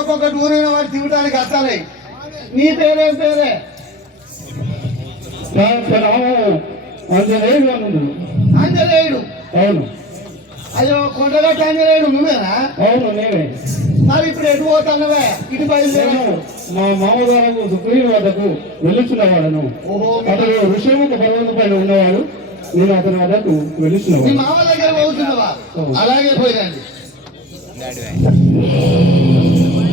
ఒక్కొక్కటి ఊరైన వాడు తిరగడానికి అర్థాలే. నీ పేరేం పేరే? ఆంజనేయుడు. అవును. అయ్యో కొండగట్ట ఆంజనేయుడు నువ్వేనా? అవును నేనే. మరి ఇప్పుడు ఎటు పోతానవే? ఇటు బయలుదేరు. మా మామగారు సుప్రీం వద్దకు వెళ్ళుచున్నవాడను. అతడు ఋషిముఖ పర్వతం పైన ఉన్నవాడు. నేను అతని వద్దకు వెళ్ళుచున్నవాడు. మీ మామ దగ్గర పోతున్నావా? అలాగే పోయినండి.